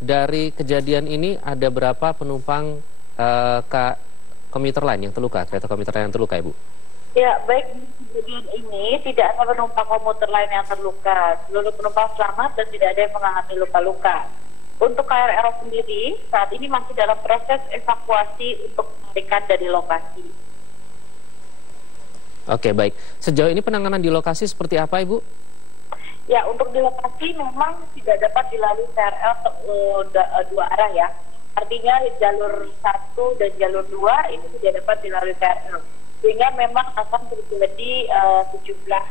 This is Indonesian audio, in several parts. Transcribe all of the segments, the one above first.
Dari kejadian ini ada berapa penumpang komuter lain yang terluka, kereta komuter lain yang terluka, Ibu? Ya, baik di kejadian ini tidak ada penumpang komuter lain yang terluka. Seluruh penumpang selamat dan tidak ada yang mengalami luka-luka. Untuk KRL sendiri, saat ini masih dalam proses evakuasi untuk mengalihkan dari lokasi. Oke, baik. Sejauh ini penanganan di lokasi seperti apa, Ibu? Ya, untuk di lokasi memang tidak dapat dilalui KRL dua arah ya. Artinya jalur 1 dan jalur 2 itu tidak dapat dilalui KRL. Sehingga memang akan terjadi sejumlah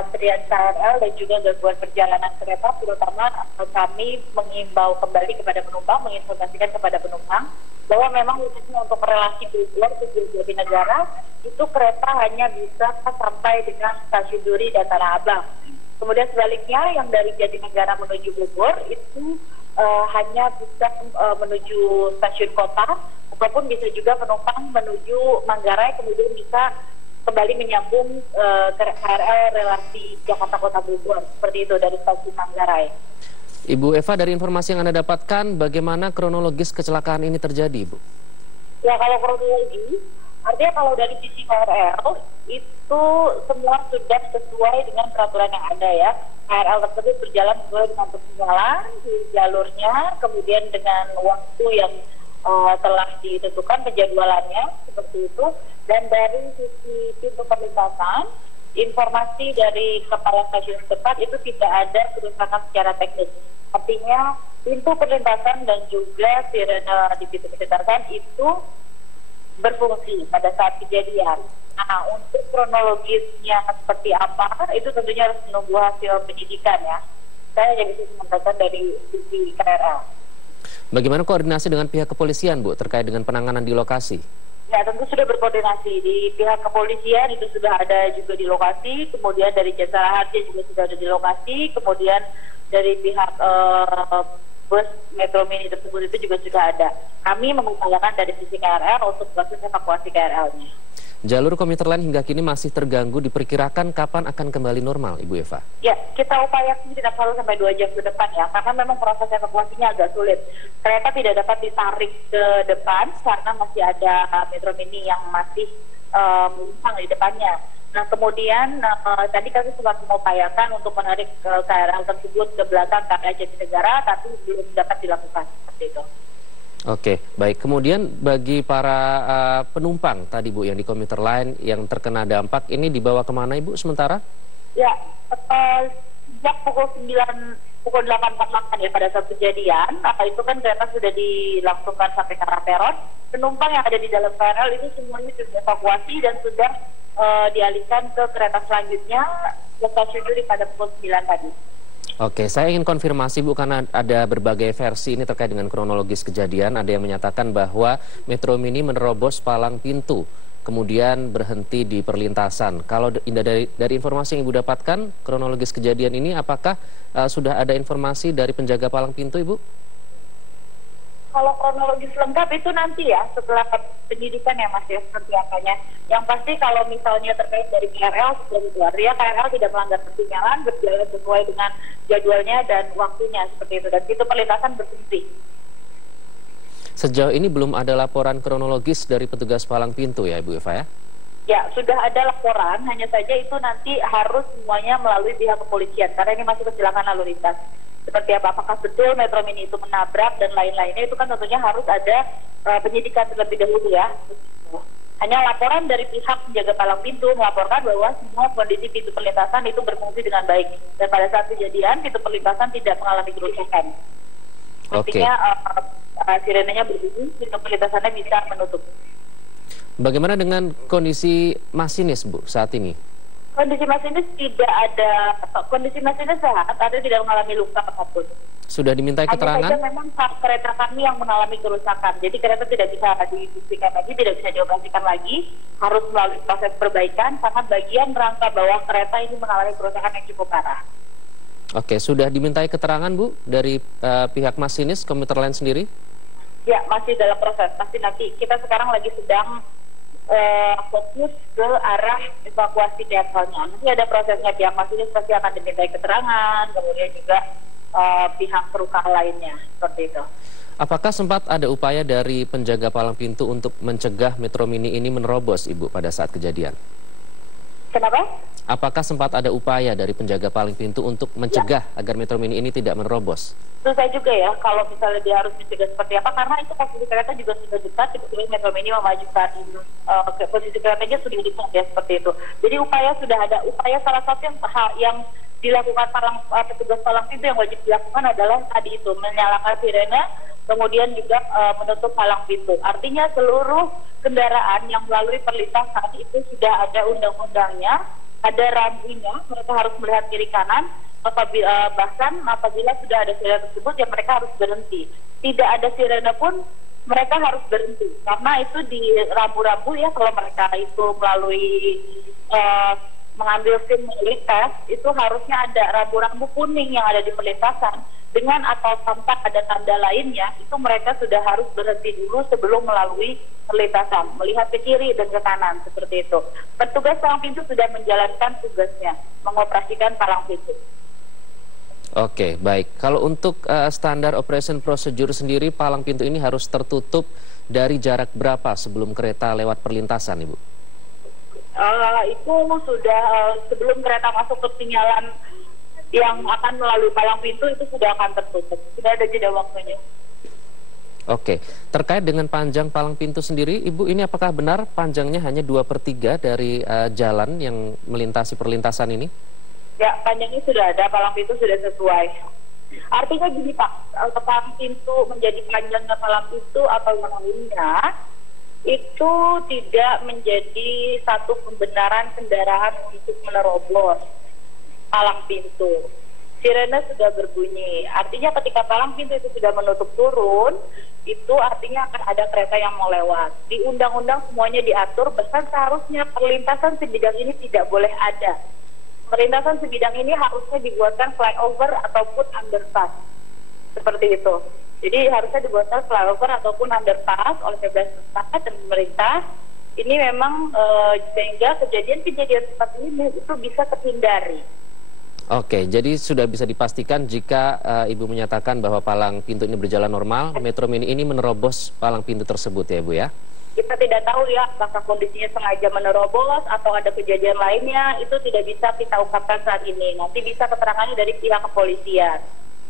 antrian KRL dan juga gangguan perjalanan kereta, terutama kami mengimbau kembali kepada penumpang, menginformasikan kepada penumpang bahwa memang khususnya untuk relasi Bogor ke Jatinegara itu kereta hanya bisa sampai dengan stasiun Duri dan Tanah Abang. Kemudian sebaliknya yang dari Jatinegara menuju Bogor itu hanya bisa menuju stasiun kota, ataupun bisa juga penumpang menuju Manggarai kemudian bisa kembali menyambung KRL relasi Jakarta Kota Bogor, seperti itu dari stasiun Manggarai. Ibu Eva, dari informasi yang Anda dapatkan, bagaimana kronologis kecelakaan ini terjadi, Ibu? Ya, kalau kronologi, artinya kalau dari sisi KRL itu semua sudah sesuai dengan peraturan yang ada ya. KRL tersebut berjalan sesuai dengan persinyalan di jalurnya, kemudian dengan waktu yang telah ditentukan penjadwalannya seperti itu. Dan dari sisi pintu perlintasan, informasi dari kepala stasiun setempat itu tidak ada kerusakan secara teknis. Artinya pintu perlintasan dan juga sirene di pintu perlintasan itu berfungsi pada saat kejadian. Nah, untuk kronologisnya seperti apa, itu tentunya harus menunggu hasil penyidikan ya. Saya hanya bisa menyampaikan dari sisi KRL. Bagaimana koordinasi dengan pihak kepolisian, Bu, terkait dengan penanganan di lokasi? Ya, tentu sudah berkoordinasi. Di pihak kepolisian itu sudah ada juga di lokasi, kemudian dari Jasa Harja juga sudah ada di lokasi, kemudian dari pihak bus Metro Mini tersebut itu juga sudah ada. Kami mengupayakan dari sisi KRL untuk proses evakuasi KRL-nya. Jalur komuter lain hingga kini masih terganggu, diperkirakan kapan akan kembali normal, Ibu Eva? Ya, kita upayakan tidak selalu sampai 2 jam ke depan ya, karena memang proses evakuasinya agak sulit. Kereta tidak dapat ditarik ke depan karena masih ada Metro Mini yang masih melintang di depannya. Nah, kemudian tadi kami sempat mengupayakan untuk menarik KRL tersebut ke belakang KRL Jatinegara, tapi belum dapat dilakukan seperti itu. Oke, baik. Kemudian bagi para penumpang tadi, Bu, yang di komuter lain yang terkena dampak, ini dibawa kemana, Ibu, sementara? Ya, sejak pukul 8.48 ya pada saat kejadian, itu kan kereta sudah dilangsungkan sampai ke arah peron. Penumpang yang ada di dalam KRL itu semuanya sudah evakuasi dan sudah dialihkan ke kereta selanjutnya ke stasiun Duri pada pukul 9 tadi. Oke, saya ingin konfirmasi, Bu, karena ada berbagai versi ini terkait dengan kronologis kejadian. Ada yang menyatakan bahwa Metro Mini menerobos palang pintu, kemudian berhenti di perlintasan. Kalau dari informasi yang Ibu dapatkan, kronologis kejadian ini, apakah sudah ada informasi dari penjaga palang pintu, Ibu? Kalau kronologis lengkap itu nanti ya, setelah penyidikan ya Mas ya, seperti apanya. Yang pasti kalau misalnya terkait dari KRL, ya KRL tidak melanggar persinyalan, berjalan sesuai dengan jadwalnya dan waktunya seperti itu. Dan itu perlintasan berfungsi. Sejauh ini belum ada laporan kronologis dari petugas palang pintu ya, Ibu Eva ya? Ya, sudah ada laporan, hanya saja itu nanti harus semuanya melalui pihak kepolisian, karena ini masih kecelakaan lalu lintas. Seperti apa, apakah betul Metro Mini itu menabrak dan lain-lainnya, itu kan tentunya harus ada penyidikan terlebih dahulu ya. Hanya laporan dari pihak penjaga palang pintu melaporkan bahwa semua kondisi pintu perlintasan itu berfungsi dengan baik. Dan pada saat kejadian, pintu perlintasan tidak mengalami kerusakan. Artinya sirenenya berbunyi, pintu perlintasannya bisa menutup. Bagaimana dengan kondisi masinis, Bu, saat ini? Kondisi masinis tidak ada, kondisi masinis sehat, ada tidak mengalami luka apapun. Sudah dimintai keterangan? Hanya saja memang kereta kami yang mengalami kerusakan, jadi kereta tidak bisa difungsikan lagi, tidak bisa dioperasikan lagi, harus melalui proses perbaikan, karena bagian rangka bawah kereta ini mengalami kerusakan yang cukup parah. Oke, sudah dimintai keterangan, Bu, dari pihak masinis komuter lain sendiri? Ya, masih dalam proses, pasti nanti kita sekarang lagi sedang fokus ke arah evakuasi PSK-nya. Nanti ada prosesnya, pihak masinis pasti akan dimintai keterangan, kemudian juga pihak perusahaan lainnya, seperti itu. Apakah sempat ada upaya dari penjaga palang pintu untuk mencegah Metro Mini ini menerobos, Ibu, pada saat kejadian? Kenapa? Apakah sempat ada upaya dari penjaga palang pintu untuk mencegah agar Metro Mini ini tidak menerobos? Susah juga ya, kalau misalnya dia harus mencegah seperti apa, karena itu posisi kereta juga sudah dekat, sebetulnya Metro Mini memaju saat ini. Posisi keretanya sudah dekat ya, seperti itu. Jadi upaya sudah ada, upaya salah satu yang dilakukan petugas palang pintu yang wajib dilakukan adalah tadi itu, menyalakan sirene, kemudian juga menutup palang pintu. Artinya seluruh kendaraan yang melalui perlintasan itu sudah ada undang-undangnya, ada rambunya, mereka harus melihat kiri kanan, bahkan apabila sudah ada sirene tersebut ya mereka harus berhenti. Tidak ada sirene pun mereka harus berhenti, karena itu di rambu-rambu ya, kalau mereka itu melalui mengambil SIM melalui tes, itu harusnya ada rambu-rambu kuning yang ada di perlintasan dengan atau tanpa ada tanda lainnya, itu mereka sudah harus berhenti dulu sebelum melalui perlintasan, melihat ke kiri dan ke kanan, seperti itu. Petugas palang pintu sudah menjalankan tugasnya, mengoperasikan palang pintu. Oke, baik. Kalau untuk standar operation procedure sendiri, palang pintu ini harus tertutup dari jarak berapa sebelum kereta lewat perlintasan, Ibu? Itu sudah sebelum kereta masuk ke sinyalan yang akan melalui palang pintu itu sudah akan tertutup. Sudah ada jeda waktunya. Oke, terkait dengan panjang palang pintu sendiri, Ibu, ini apakah benar panjangnya hanya 2/3 dari jalan yang melintasi perlintasan ini? Ya, panjangnya sudah ada, palang pintu sudah sesuai. Artinya gini Pak, palang pintu menjadi panjangnya palang pintu atau yang lainnya, itu tidak menjadi satu pembenaran kendaraan untuk menerobos palang pintu. Sirene sudah berbunyi. Artinya ketika palang pintu itu sudah menutup turun, itu artinya akan ada kereta yang mau lewat. Di undang-undang semuanya diatur, bahkan seharusnya perlintasan sebidang ini tidak boleh ada. Perlintasan sebidang ini harusnya dibuatkan flyover ataupun underpass. Seperti itu. Jadi harusnya dibuatkan flyover ataupun underpass oleh Pemda setempat dan pemerintah. Ini memang sehingga kejadian-kejadian seperti ini itu bisa terhindari. Oke, jadi sudah bisa dipastikan jika Ibu menyatakan bahwa palang pintu ini berjalan normal, Metro Mini ini menerobos palang pintu tersebut ya, Ibu ya? Kita tidak tahu ya apakah kondisinya sengaja menerobos atau ada kejadian lainnya, itu tidak bisa kita ungkapkan saat ini. Nanti bisa keterangannya dari pihak kepolisian.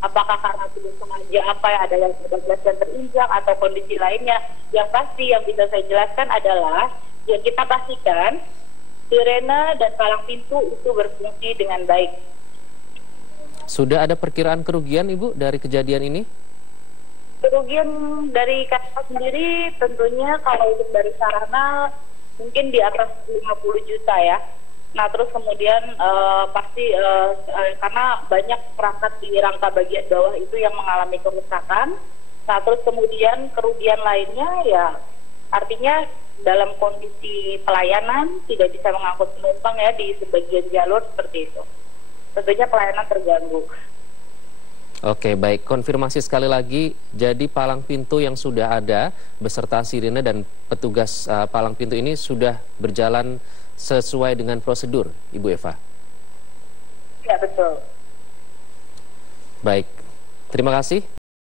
Apakah karena tidak sengaja apa ya, ada yang yang terinjak atau kondisi lainnya. Yang pasti yang bisa saya jelaskan adalah yang kita pastikan sirene dan palang pintu itu berfungsi dengan baik. Sudah ada perkiraan kerugian, Ibu, dari kejadian ini? Kerugian dari kereta sendiri tentunya kalau untuk dari sarana mungkin di atas 50 juta ya. Nah terus kemudian pasti karena banyak perangkat di rangka bagian bawah itu yang mengalami kerusakan. Nah terus kemudian kerugian lainnya ya artinya dalam kondisi pelayanan tidak bisa mengangkut penumpang ya di sebagian jalur seperti itu. Tentunya pelayanan terganggu. Oke, baik. Konfirmasi sekali lagi, jadi palang pintu yang sudah ada beserta sirine dan petugas palang pintu ini sudah berjalan sesuai dengan prosedur, Ibu Eva? Ya, betul. Baik, terima kasih.